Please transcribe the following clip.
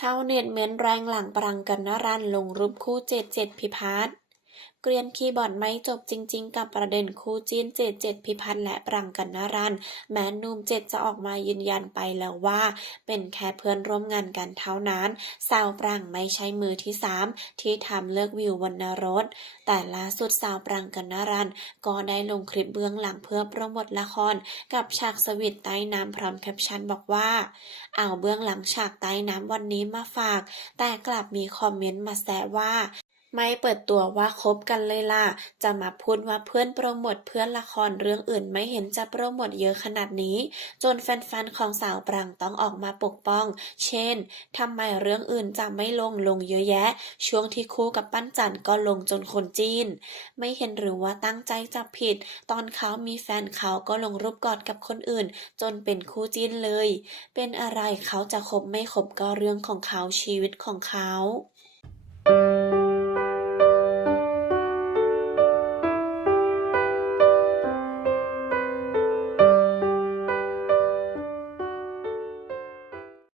ชาวเน็ตเม้นแรงหลังปรังกันนรันลงรูปคู่เจ็ดเจ็ดพิพัฒน์ เกรียนคีย์บอร์ดไม่จบจริง ๆ กับประเด็นคู่จีนเจดเจดพิพัฒน์และปรังกันนรัน แม้นุ่มเจดจะออกมายืนยันไปแล้วว่า เป็นแค่เพื่อนร่วมงานกันเท่านั้น สาวปรังไม่ใช่มือที่สามที่ทำเลิกวิววรรณรส แต่ล่าสุดสาวปรังกันนรัน ก็ได้ลงคลิปเบื้องหลังเพื่อโปรโมทละคร กับฉากสวีทใต้น้ำพร้อมแคปชั่นบอกว่าเอาเบื้องหลังฉากใต้น้ำวันนี้มาฝาก แต่กลับมีคอมเมนต์มาแซะว่า ไม่เปิดตัวว่าคบกันเลยล่ะ จะมาพูดว่าเพื่อนโปรโมทเพื่อนละครเรื่องอื่นไม่เห็นจะโปรโมทเยอะขนาดนี้ จนแฟนๆของสาวปรางต้องออกมาปกป้อง เช่นทำไมเรื่องอื่นจะไม่ลงลงเยอะแยะ ช่วงที่คู่กับปั้นจันก็ลงจนคนจีน ไม่เห็นหรือว่าตั้งใจจับผิด ตอนเขามีแฟนเขาก็ลงรูปกอดกับคนอื่น จนเป็นคู่จิ้นเลย เป็นอะไรเขาจะคบไม่คบก็เรื่องของเขาชีวิตของเขา